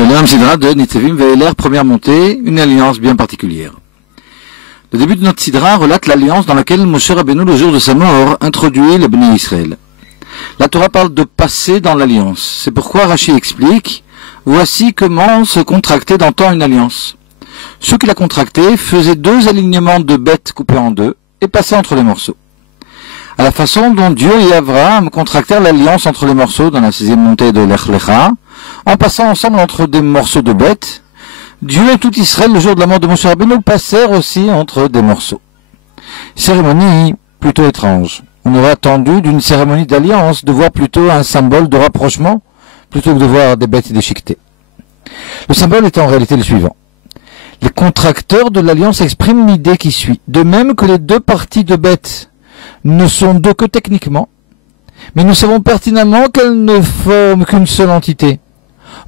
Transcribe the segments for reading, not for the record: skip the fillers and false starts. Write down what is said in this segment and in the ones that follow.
Shalom Sidra de Nitzavim Ve'eler, première montée, une alliance bien particulière. Le début de notre Sidra relate l'alliance dans laquelle Moshe Rabbeinu, le jour de sa mort, introduit le Bnei Israël. La Torah parle de passer dans l'alliance. C'est pourquoi Rashi explique, voici comment se contractait d'antan une alliance. Ceux qui la contractaient faisaient 2 alignements de bêtes coupées en 2 et passaient entre les morceaux. À la façon dont Dieu et Abraham contractèrent l'alliance entre les morceaux dans la 6e montée de Lech Lecha, en passant ensemble entre des morceaux de bêtes, Dieu et tout Israël, le jour de la mort de Moshe Rabbeinu, passèrent aussi entre des morceaux. Cérémonie plutôt étrange. On aurait attendu d'une cérémonie d'alliance de voir plutôt un symbole de rapprochement, plutôt que de voir des bêtes déchiquetées. Le symbole est en réalité le suivant. Les contracteurs de l'alliance expriment l'idée qui suit. De même que les 2 parties de bêtes ne sont 2 que techniquement, mais nous savons pertinemment qu'elles ne forment qu'une seule entité.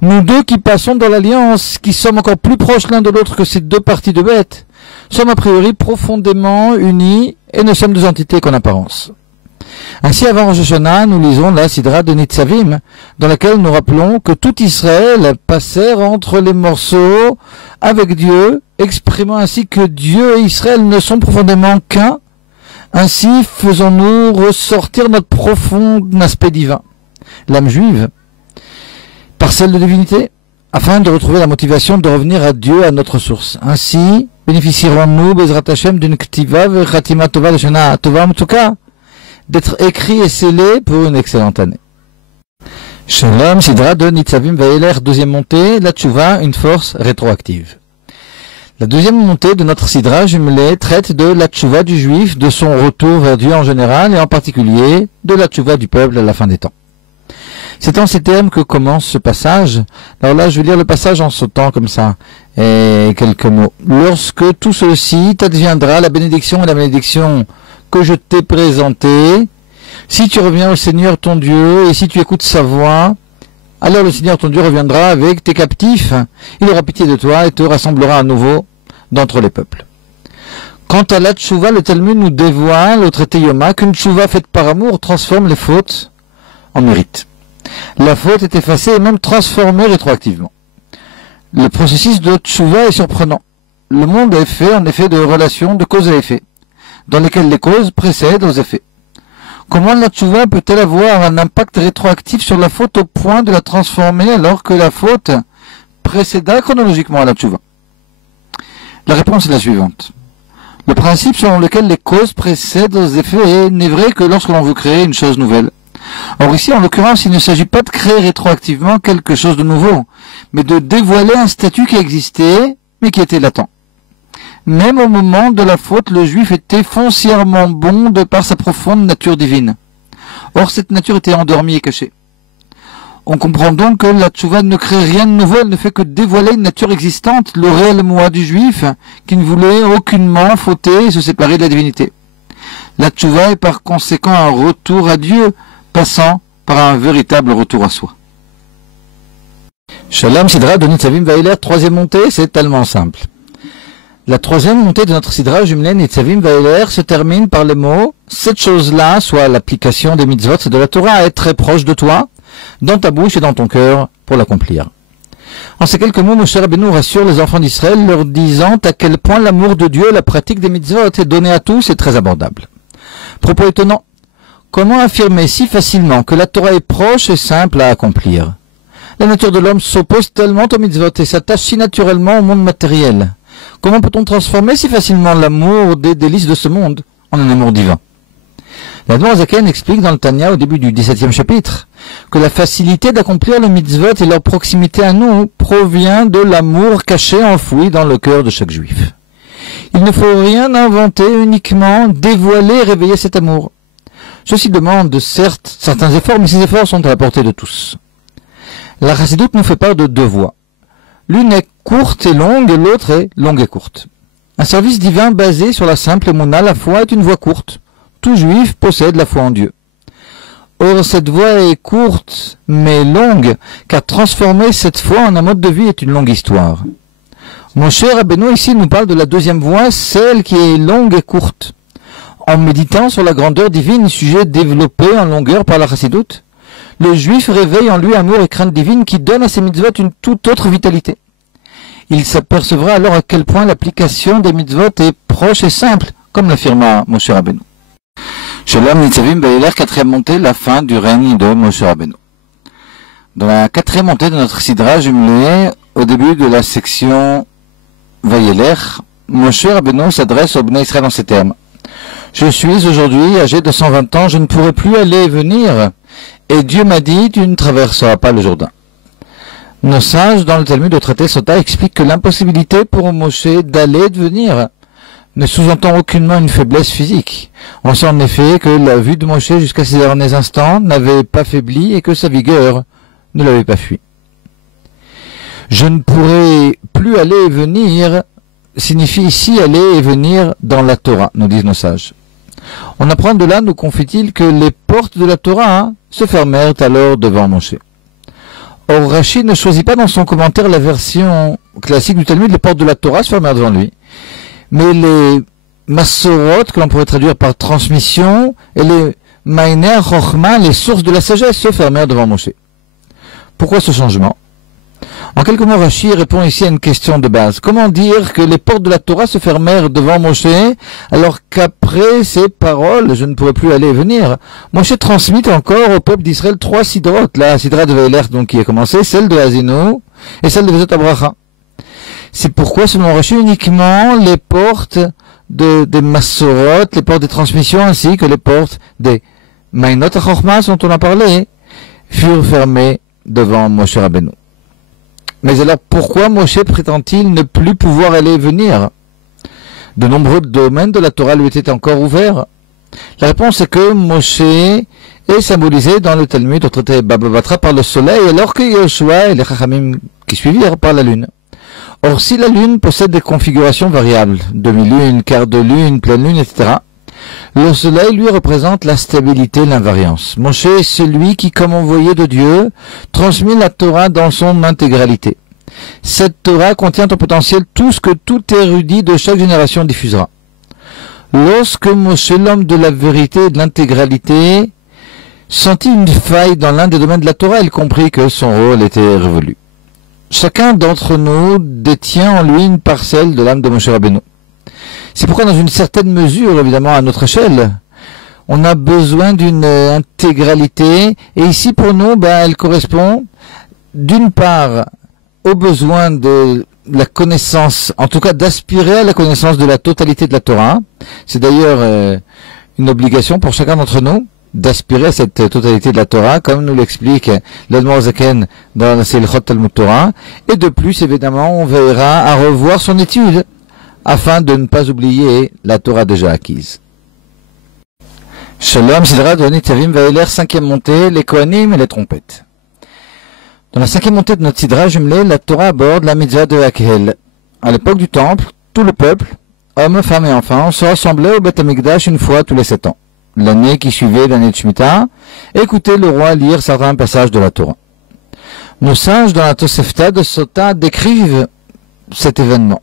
Nous 2 qui passons dans l'alliance, qui sommes encore plus proches l'un de l'autre que ces 2 parties de bêtes, sommes a priori profondément unis et ne sommes 2 entités qu'en apparence. Ainsi, avant Rosh Hashanah, nous lisons la Sidra de Nitzavim, dans laquelle nous rappelons que tout Israël passèrent entre les morceaux avec Dieu, exprimant ainsi que Dieu et Israël ne sont profondément qu'un. Ainsi faisons-nous ressortir notre profond aspect divin, l'âme juive, par celle de divinité, afin de retrouver la motivation de revenir à Dieu, à notre source. Ainsi, bénéficierons-nous, Bezrat Hashem, d'une Ktiva Vechatima Tova de Shana Tova Mtuka, d'être écrit et scellé pour une excellente année. Shalom, Sidra de Nitzavim Ve'eler, 2e montée, la Tchouva, une force rétroactive. La 2e montée de notre Sidra jumelée traite de la Tchouva du Juif, de son retour vers Dieu en général, et en particulier de la Tchouva du peuple à la fin des temps. C'est en ces termes que commence ce passage. Alors là, je vais lire le passage en sautant comme ça, et quelques mots. Lorsque tout ceci t'adviendra, la bénédiction et la malédiction que je t'ai présentée, si tu reviens au Seigneur ton Dieu, et si tu écoutes sa voix, alors le Seigneur ton Dieu reviendra avec tes captifs, il aura pitié de toi et te rassemblera à nouveau d'entre les peuples. Quant à la tchouva, le Talmud nous dévoile au traité Yoma qu'une tchouva faite par amour transforme les fautes en mérite. La faute est effacée et même transformée rétroactivement. Le processus de tchouva est surprenant. Le monde est fait en effet de relations de cause à effet, dans lesquelles les causes précèdent aux effets. Comment la tchouva peut-elle avoir un impact rétroactif sur la faute au point de la transformer alors que la faute précéda chronologiquement à la tchouva? La réponse est la suivante. Le principe selon lequel les causes précèdent aux effets n'est vrai que lorsque l'on veut créer une chose nouvelle. Or ici, en l'occurrence, il ne s'agit pas de créer rétroactivement quelque chose de nouveau, mais de dévoiler un statut qui existait, mais qui était latent. Même au moment de la faute, le juif était foncièrement bon de par sa profonde nature divine. Or, cette nature était endormie et cachée. On comprend donc que la tchouva ne crée rien de nouveau, elle ne fait que dévoiler une nature existante, le réel moi du juif, qui ne voulait aucunement fauter et se séparer de la divinité. La tchouva est par conséquent un retour à Dieu, passant par un véritable retour à soi. Shalom Sidra de Nitzavim Ve'eler, 3e montée, c'est tellement simple. La 3e montée de notre Sidra jumelée Nitzavim Ve'eler se termine par les mots « Cette chose-là, soit l'application des mitzvot de la Torah, est très proche de toi, dans ta bouche et dans ton cœur, pour l'accomplir. » En ces quelques mots, Moshe Rabbeinu rassure les enfants d'Israël, leur disant à quel point l'amour de Dieu et la pratique des mitzvot est donné à tous et très abordable. Propos étonnant. Comment affirmer si facilement que la Torah est proche et simple à accomplir? La nature de l'homme s'oppose tellement aux mitzvot et s'attache si naturellement au monde matériel. Comment peut-on transformer si facilement l'amour des délices de ce monde en un amour divin? L'Admor Zaken explique dans le Tanya au début du 17e chapitre que la facilité d'accomplir les mitzvot et leur proximité à nous provient de l'amour caché enfoui dans le cœur de chaque juif. Il ne faut rien inventer, uniquement dévoiler et réveiller cet amour. Ceci demande certes certains efforts, mais ces efforts sont à la portée de tous. La chassidoute nous fait part de 2 voies. L'une est courte et longue, et l'autre est longue et courte. Un service divin basé sur la simple émouna, la foi, est une voie courte. Tout juif possède la foi en Dieu. Or, cette voie est courte, mais longue, car transformer cette foi en un mode de vie est une longue histoire. Moshe Rabbeinu ici nous parle de la 2e voie, celle qui est longue et courte. En méditant sur la grandeur divine, sujet développé en longueur par la chassidoute, le juif réveille en lui amour et crainte divine qui donne à ses mitzvot une toute autre vitalité. Il s'apercevra alors à quel point l'application des mitzvot est proche et simple, comme l'affirma Moshe Rabbeinu. Shalom Nitzavim Vayeler, quatrième montée, la fin du règne de Moshe Rabbeinu. Dans la quatrième montée de notre sidra jumelée, au début de la section Vayeler, Moshe Rabbeinu s'adresse au Bnei Israël en ces termes. Je suis aujourd'hui âgé de 120 ans, je ne pourrai plus aller et venir, et Dieu m'a dit, tu ne traverseras pas le Jourdain. Nos sages, dans le Talmud de traité Sota, expliquent que l'impossibilité pour Moshe d'aller et de venir ne sous-entend aucunement une faiblesse physique. On sait en effet que la vue de Moshe jusqu'à ces derniers instants n'avait pas faibli et que sa vigueur ne l'avait pas fui. Je ne pourrai plus aller et venir signifie ici aller et venir dans la Torah, nous disent nos sages. On apprend de là, nous confie-t-il, que les portes de la Torah se fermèrent alors devant Moshe. Or, Rashi ne choisit pas dans son commentaire la version classique du Talmud, les portes de la Torah se fermèrent devant lui. Mais les Massorot, que l'on pourrait traduire par transmission, et les Maïner Chochma, les sources de la sagesse, se fermèrent devant Moshe. Pourquoi ce changement? En quelques mots, Rashi répond ici à une question de base. Comment dire que les portes de la Torah se fermèrent devant Moshe, alors qu'après ces paroles, je ne pourrais plus aller et venir? Moshe transmit encore au peuple d'Israël 3 sidrot. La sidra de Vayeler, donc, qui a commencé, celle de Hazinu, et celle de Vezot Abracha. C'est pourquoi, selon Rashi, uniquement les portes des Massorot, les portes des transmissions, ainsi que les portes des Mainot HaChochma, dont on a parlé, furent fermées devant Moshe Rabbeinu. Mais alors, pourquoi Moshe prétend-il ne plus pouvoir aller et venir? De nombreux domaines de la Torah lui étaient encore ouverts. La réponse est que Moshe est symbolisé dans le Talmud, au traité Baba Batra, par le soleil, alors que Yoshua et les Chachamim qui suivirent par la lune. Or, si la lune possède des configurations variables, demi-lune, quart de lune, pleine lune, etc., le soleil, lui, représente la stabilité, l'invariance. Moshe est celui qui, comme envoyé de Dieu, transmet la Torah dans son intégralité. Cette Torah contient au potentiel tout ce que tout érudit de chaque génération diffusera. Lorsque Moshe, l'homme de la vérité et de l'intégralité, sentit une faille dans l'un des domaines de la Torah, il comprit que son rôle était révolu. Chacun d'entre nous détient en lui une parcelle de l'âme de Moshe Rabbeinu. C'est pourquoi, dans une certaine mesure, évidemment, à notre échelle, on a besoin d'une intégralité. Et ici, pour nous, elle correspond, d'une part, au besoin de la connaissance, en tout cas d'aspirer à la connaissance de la totalité de la Torah. C'est d'ailleurs une obligation pour chacun d'entre nous d'aspirer à cette totalité de la Torah, comme nous l'explique l'Admor Zaken dans la Selichot Talmud Torah. Et de plus, évidemment, on veillera à revoir son étude, afin de ne pas oublier la Torah déjà acquise. Shalom, Sidra de Nitzavim Vayeler, cinquième montée, les Kohanim et les trompettes. Dans la cinquième montée de notre Sidra jumelée, la Torah aborde la mitzvah de Hakhel. À l'époque du Temple, tout le peuple, hommes, femmes et enfants, se rassemblait au Beth Amikdash une fois tous les 7 ans. L'année qui suivait l'année de Shemitah, écoutez le roi lire certains passages de la Torah. Nos sages dans la Tosefta de Sota décrivent cet événement.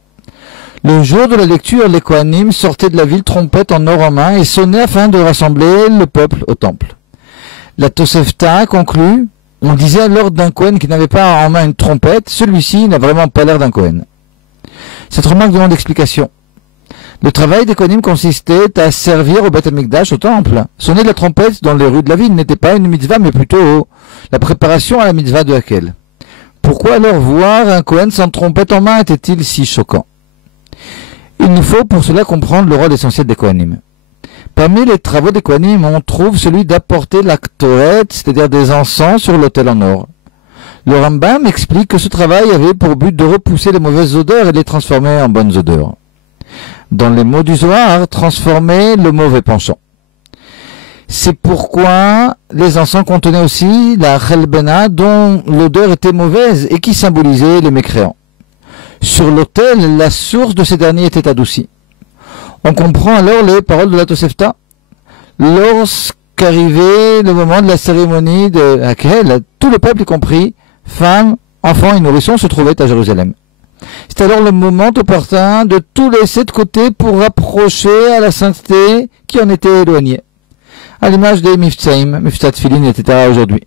Le jour de la lecture, les Kohanim sortaient de la ville trompette en or en main et sonnaient afin de rassembler le peuple au temple. La Tosefta conclut, on disait alors d'un Kohen qui n'avait pas en main une trompette, celui-ci n'a vraiment pas l'air d'un Kohen. Cette remarque demande explication. Le travail des Kohanim consistait à servir au Beth Amikdash, au temple. Sonner de la trompette dans les rues de la ville n'était pas une mitzvah, mais plutôt la préparation à la mitzvah de Hakhel. Pourquoi alors voir un Kohen sans trompette en main était-il si choquant? Il nous faut pour cela comprendre le rôle essentiel des Kohanim. Parmi les travaux des Kohanim, on trouve celui d'apporter la Ktoret, c'est-à-dire des encens sur l'autel en or. Le Rambam explique que ce travail avait pour but de repousser les mauvaises odeurs et les transformer en bonnes odeurs. Dans les mots du Zohar, transformer le mauvais penchant. C'est pourquoi les encens contenaient aussi la Chelbena, dont l'odeur était mauvaise et qui symbolisait les mécréants. Sur l'autel, la source de ces derniers était adoucie. On comprend alors les paroles de la Tosefta. Lorsqu'arrivait le moment de la cérémonie de Hakhel, tout le peuple, y compris femmes, enfants et nourrissons, se trouvaient à Jérusalem. C'est alors le moment opportun de tout laisser de côté pour rapprocher à la sainteté qui en était éloignée. À l'image des Miftsaïm, Miftat Filin, etc. aujourd'hui.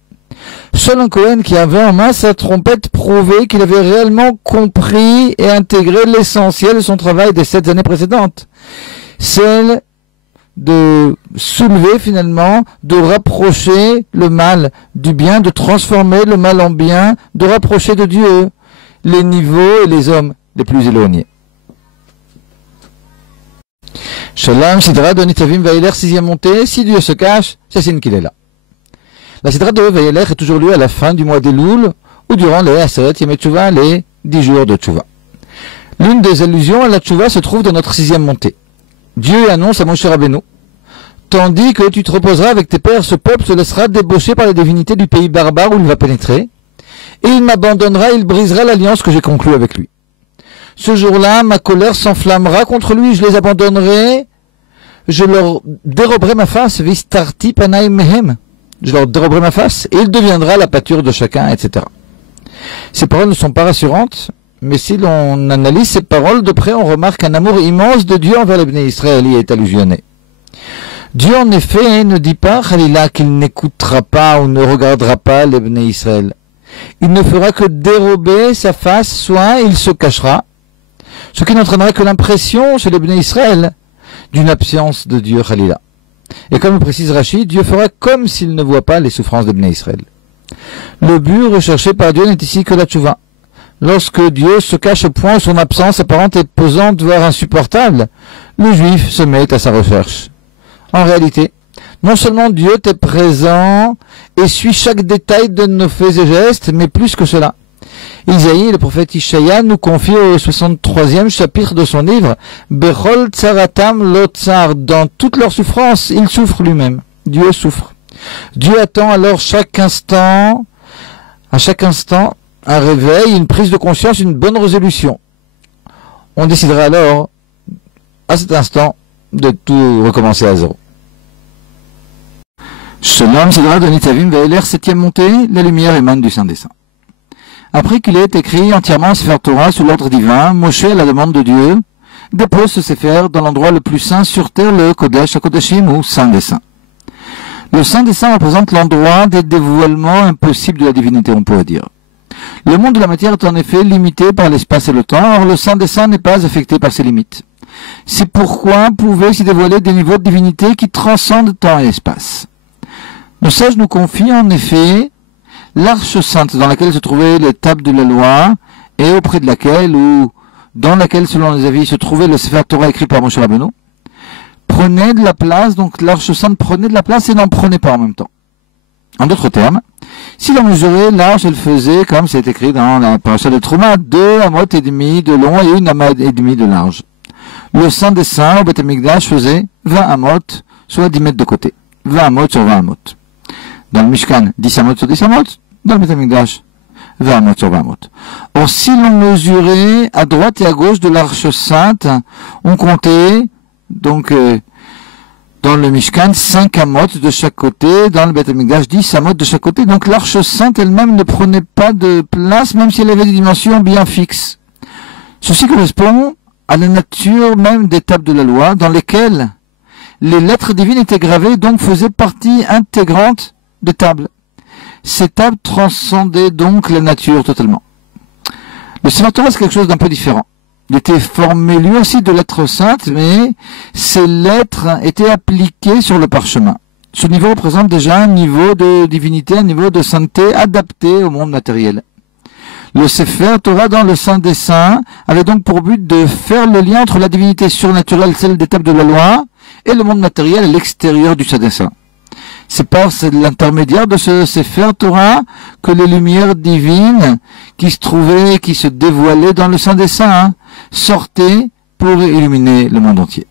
Seul un Cohen qui avait en main sa trompette prouvait qu'il avait réellement compris et intégré l'essentiel de son travail des 7 années précédentes. Celle de soulever finalement, de rapprocher le mal du bien, de transformer le mal en bien, de rapprocher de Dieu les niveaux et les hommes les plus éloignés. Shalom, Sidra de Nitzavim Vaïler, 6e montée. Si Dieu se cache, c'est signe qu'il est là. La Sidra de Vaïler est toujours lue à la fin du mois d'Elul ou durant les Aseret Yemei Tshuva, les 10 jours de Tshuva. L'une des allusions à la Tshuva se trouve dans notre 6e montée. Dieu annonce à Moshe Rabbeinu: tandis que tu te reposeras avec tes pères, ce peuple se laissera débaucher par les divinités du pays barbare où il va pénétrer, et il m'abandonnera, il brisera l'alliance que j'ai conclue avec lui. Ce jour-là, ma colère s'enflammera contre lui, je les abandonnerai, je leur déroberai ma face, vistarti panaim mehem, je leur déroberai ma face, et il deviendra la pâture de chacun, etc. Ces paroles ne sont pas rassurantes, mais si l'on analyse ces paroles de près, on remarque un amour immense de Dieu envers les Bnei Israël y est allusionné. Dieu, en effet, ne dit pas, Khalila, qu'il n'écoutera pas ou ne regardera pas les Bnei Israël. Il ne fera que dérober sa face, soit il se cachera, ce qui n'entraînera que l'impression chez les Bnei Israël d'une absence de Dieu, Khalila. Et comme le précise Rashi, Dieu fera comme s'il ne voit pas les souffrances des Bnei Israël. Le but recherché par Dieu n'est ici que la tchouva. Lorsque Dieu se cache au point où son absence apparente est pesante, voire insupportable, le juif se met à sa recherche. En réalité, non seulement Dieu est présent et suit chaque détail de nos faits et gestes, mais plus que cela. Isaïe, le prophète Ishaïa, nous confie au 63e chapitre de son livre, Bechol tsaratam lo tsar, dans toute leur souffrance, il souffre lui-même. Dieu souffre. Dieu attend alors à chaque instant, un réveil, une prise de conscience, une bonne résolution. On décidera alors, à cet instant, de tout recommencer à zéro. Shalom, Sidra de Nitzavim Vaïler, 7e montée, la lumière émane du Saint des Saints. Après qu'il ait écrit entièrement Sefer Torah sous l'ordre divin, Moshe, à la demande de Dieu, dépose ce Sefer dans l'endroit le plus saint sur terre, le Kodesh HaKodashim, ou Saint des Saints. Le Saint des Saints représente l'endroit des dévoilements impossibles de la divinité, on pourrait dire. Le monde de la matière est en effet limité par l'espace et le temps, or le Saint des Saints n'est pas affecté par ces limites. C'est pourquoi pouvaient s'y dévoiler des niveaux de divinité qui transcendent temps et espace. Nos sages nous confient en effet l'Arche Sainte dans laquelle se trouvaient les tables de la loi et auprès de laquelle, ou dans laquelle, selon les avis, se trouvait le Sefer Torah écrit par Moshe Rabbeinu, prenait de la place, donc l'Arche Sainte prenait de la place et n'en prenait pas en même temps. En d'autres termes, si l'on mesurait l'arche, elle faisait, comme c'est écrit dans la paracha de Trouma, 2 amot et demi de long et 1 amot et demi de large. Le Saint des Saints au Beth Amikdash faisait 20 amot, soit 10 mètres de côté. 20 amot sur 20 amot. Dans le Mishkan, 10 amot sur 10 amot. Dans le Beth Amikdash, 20 amot sur 20 amot. Or, si l'on mesurait à droite et à gauche de l'Arche Sainte, on comptait, donc, dans le Mishkan, 5 amot de chaque côté, dans le Beth Amikdash, 10 amot de chaque côté. Donc l'Arche Sainte elle-même ne prenait pas de place, même si elle avait des dimensions bien fixes. Ceci correspond à la nature même des tables de la loi, dans lesquelles les lettres divines étaient gravées, donc faisaient partie intégrante des tables. Ces tables transcendaient donc la nature totalement. Le Sefer Torah, c'est quelque chose d'un peu différent. Il était formé lui aussi de lettres saintes, mais ces lettres étaient appliquées sur le parchemin. Ce niveau représente déjà un niveau de divinité, un niveau de sainteté adapté au monde matériel. Le Sefer Torah dans le Saint des Saints avait donc pour but de faire le lien entre la divinité surnaturelle, celle des tables de la loi, et le monde matériel à l'extérieur du Saint des Saints. C'est par l'intermédiaire de ce Sefer Torah que les lumières divines qui se trouvaient, qui se dévoilaient dans le Saint des Saints, sortaient pour illuminer le monde entier.